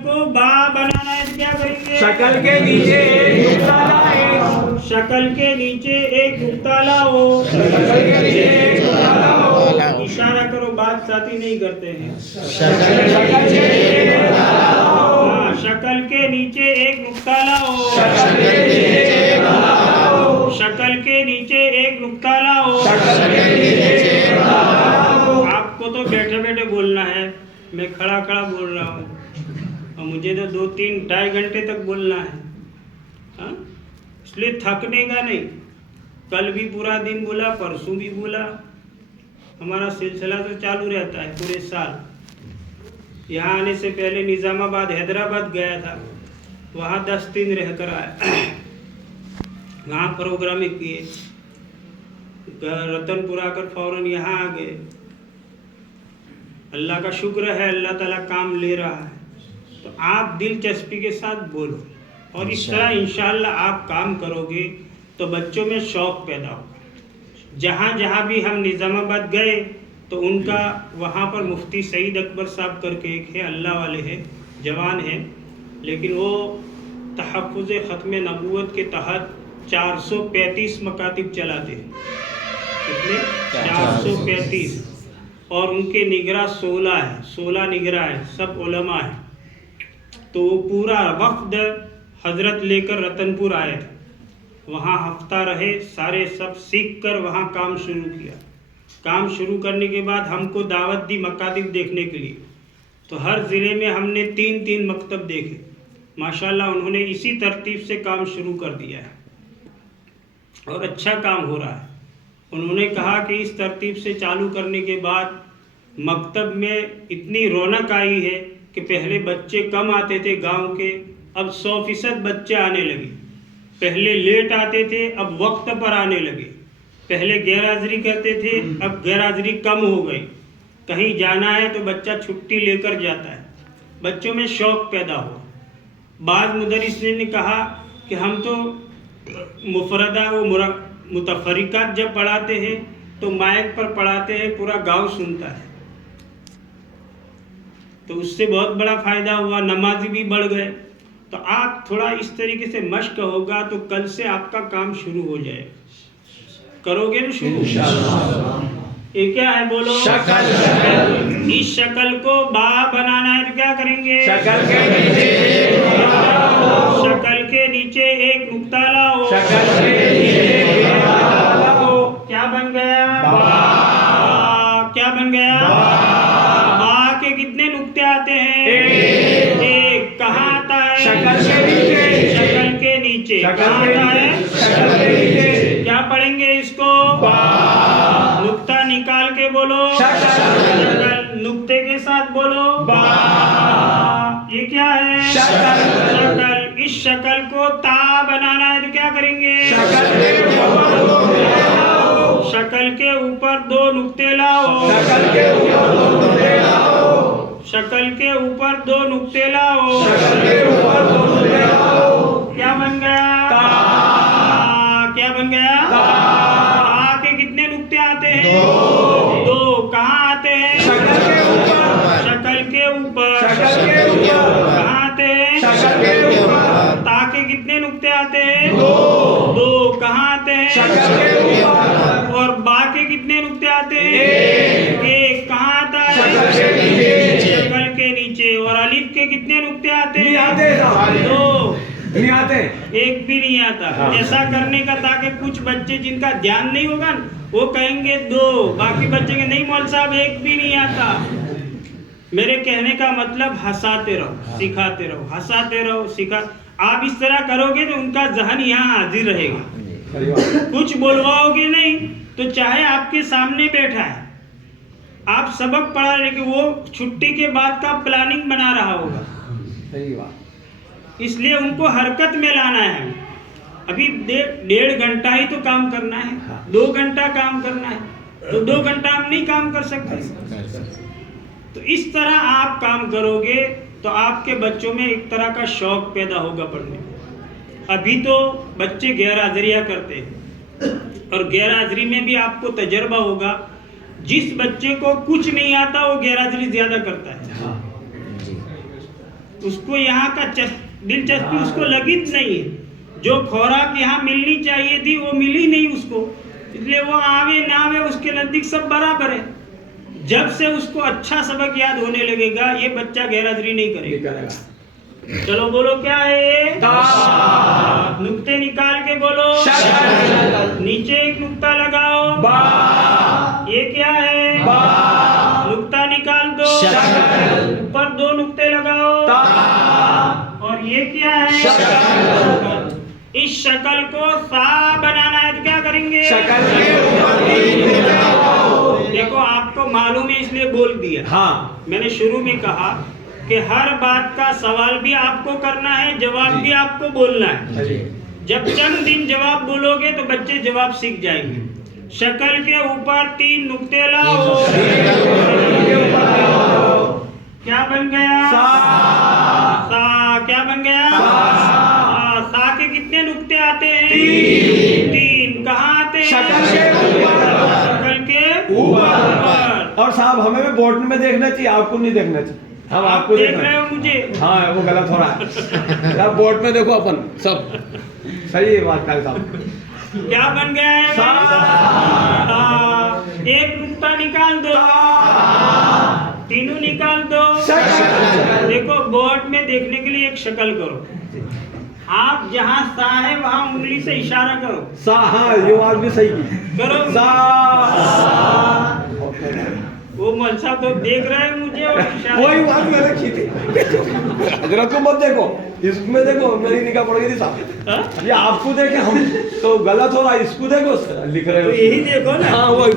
को बा बनाना है तो क्या करेंगे? शकल के नीचे एक नुक्ता लाए। शकल के नीचे एक नुक्ता लाओ। शकल के नीचे एक नुक्ता लाओ। इशारा करो, बात साथी नहीं करते हैं। शकल के नीचे एक नुक्ता लाओ। हाँ, शकल के नीचे एक नुक्ता लाओ। शकल के नीचे एक नुक्ता लाओ। शकल के नीचे एक नुक्ता लाओ। शकल के नीचे एक नुक्ता लाओ। आपको तो बैठे बैठे बोलना है, मैं खड़ा खड़ा बोल रहा हूँ और मुझे तो 2-3-2.5 घंटे तक बोलना है। हाँ, इसलिए थकने का नहीं। कल भी पूरा दिन बोला, परसों भी बोला। हमारा सिलसिला तो चालू रहता है पूरे साल। यहाँ आने से पहले निज़ामाबाद हैदराबाद गया था, वहाँ 10 दिन रह कर आया। वहाँ प्रोग्राम किए, रतनपुर आकर फौरन यहाँ आ गए। अल्लाह का शुक्र है, अल्लाह ताला काम ले रहा है। तो आप दिलचस्पी के साथ बोलो और इस तरह इंशाअल्लाह आप काम करोगे तो बच्चों में शौक़ पैदा होगा। जहाँ जहाँ भी हम निज़ामाबाद गए तो उनका वहाँ पर मुफ्ती सईद अकबर साहब करके एक है, अल्लाह वाले हैं, जवान हैं, लेकिन वो तहफ़्फ़ुज़ ख़त्म नबूवत के तहत 435 मकातिब चलाते हैं। कितने? 435। और उनके निगरा 16 है, 16 निगरा है, सब उलमा है। तो वो पूरा वफ़द हज़रत लेकर रतनपुर आए थे, वहाँ हफ्ता रहे, सारे सब सीख कर वहाँ काम शुरू किया। काम शुरू करने के बाद हमको दावत दी मकातिब देखने के लिए। तो हर ज़िले में हमने 3-3 मकतब देखे। माशाल्लाह उन्होंने इसी तरतीब से काम शुरू कर दिया है और अच्छा काम हो रहा है। उन्होंने कहा कि इस तरतीब से चालू करने के बाद मकतब में इतनी रौनक आई है कि पहले बच्चे कम आते थे गांव के, अब 100% बच्चे आने लगे। पहले लेट आते थे, अब वक्त पर आने लगे। पहले गैरहाज़िरी करते थे, अब गैरहाज़िरी कम हो गई। कहीं जाना है तो बच्चा छुट्टी लेकर जाता है। बच्चों में शौक़ पैदा हुआ। बाज़ मुदर्रिस ने कहा कि हम तो मुफरदा व मुतफरिकात जब पढ़ाते हैं तो माइक पर पढ़ाते हैं, पूरा गांव सुनता है। तो उससे बहुत बड़ा फ़ायदा हुआ, नमाजी भी बढ़ गए। तो आप थोड़ा इस तरीके से मश्क होगा तो कल से आपका काम शुरू हो जाए। करोगे ना शुरू? ये क्या है बोलो? शकल। इस शकल को बा बनाना है तो क्या करेंगे? शकल के नीचे एक नुक्ता लाओ। शकल के नीचे एक नुक्ता लाओ। शकल के नीचे एक नुक्ता लाओ। क्या बन गया? बा। क्या बन गया? बा के कितने नुक्ते आते हैं? एक। कहाँ आता है? शकल के नीचे। शकल के नीचे। कहाँ आता है? शकल के नीचे। क्या पढ़ेंगे इसको? बा। नुक्ता निकाल के बोलो। शकल। नुक्ते के साथ बोलो। बा। ये क्या है? शकल। शकल। इस शकल को ता बनाना है तो क्या करेंगे? शकल के ऊपर दो नुक्ते लाओ। शकल के ऊपर 2 नुक्ते लाओ। शकल के ऊपर दो नुक्ते लाओ। शकल के ऊपर 2 नुक्ते लाओ। शकल के ऊपर दो नुक्ते लाओ। क्या बन गया? ता। क्या बन गया? ता। ता के कितने नुक्ते आते हैं? 2। कहाँ आते हैं? शकल के ऊपर। शकल के ऊपर। शकल के ऊपर। कहाँ आते हैं? शकल के ऊपर। ता के कितने नुक्ते आते हैं? 2। 2। कहाँ आते हैं? शकल के ऊपर। और बा के कितने नुक्ते आते हैं? 1। कहाँ आता है? शकल के नीचे। शकल के नीचे। और अलिफ के कितने नुक्ते आते हैं? नहीं आते। 2। नहीं आते। एक भी नहीं आता। ऐसा करने का ताकि कुछ बच्चे जिनका ध्यान नहीं होगा वो कहेंगे 2, बाकी बच्चे के नहीं मौलवी साहब एक भी नहीं आता। मेरे कहने का मतलब हंसाते रहो, सिखाते रहो, हंसाते रहो, सिखा। आप इस तरह करोगे तो उनका जहन यहाँ हाजिर रहेगा। कुछ बोलवाओगे नहीं तो चाहे आपके सामने बैठा है, आप सबक पढ़ा रहे कि वो छुट्टी के बाद का प्लानिंग बना रहा होगा। सही बात। इसलिए उनको हरकत में लाना है। अभी 1.5 घंटा ही तो काम करना है, 2 घंटा काम करना है, तो 2 घंटा हम नहीं काम कर सकते। तो इस तरह आप काम करोगे तो आपके बच्चों में एक तरह का शौक पैदा होगा पढ़ने में। अभी तो बच्चे गैरहाजिरियाँ करते हैं और गैरहाजिरी में भी आपको तजर्बा होगा, जिस बच्चे को कुछ नहीं आता वो गैरहाजिरी ज़्यादा करता है। उसको यहाँ का दिलचस्पी उसको लगी नहीं है। जो खुराक यहाँ मिलनी चाहिए थी वो मिली नहीं उसको, इसलिए वो आवे ना आवे उसके नजदीक सब बराबर है। जब से उसको अच्छा सबक याद होने लगेगा ये बच्चा गैरहाजिरी नहीं करेगा। चलो बोलो क्या है ये? नुक्ते निकाल के बोलो। नीचे एक नुक्ता लगाओ। ये क्या है? नुक्ता निकाल दो। ऊपर दो नुक्ते लगाओ। और ये क्या है? इस शक्ल को सा बनाना है तो क्या करेंगे? देखो आपको मालूम है इसलिए बोल दिया। हाँ मैंने शुरू में कहा कि हर बात का सवाल भी आपको करना है, जवाब भी आपको बोलना है। जब चंद दिन जवाब बोलोगे तो बच्चे जवाब सीख जाएंगे। शक्ल के ऊपर 3 नुक्ते लाओ। क्या बन गया? सा। क्या बन गया? सा के कितने नुक्ते आते हैं? 3। कहाँ आते हैं? शक्ल के ऊपर। और साहब हमें भी बोर्ड में देखना चाहिए, आपको नहीं देखना चाहिए। हम आपको देख रहे हो मुझे? हाँ वो गलत हो रहा है। आप बोर्ड में देखो अपन सब सही है बात काली साहब। क्या बन गया है? एक नुक्ता निकाल दो। तीनों निकाल दो। देखो बोर्ड में देखने के लिए एक शक्ल करो। आप जहाँ सा है वहाँ उंगली से इशारा करो। सा, हाँ ये बात भी सही की। करो। सा। वो मौलवी साहब तो देख रहे हैं मुझे और इशारा। वही बात मैंने की थी। हजरत को मत देखो, इसमें देखो मेरी निगाह पड़ गई थी साहब। ये आपको देखे हम तो गलत हो रहा है, इसको देखो लिख रहे हो। तो यही देखो ना। हाँ वही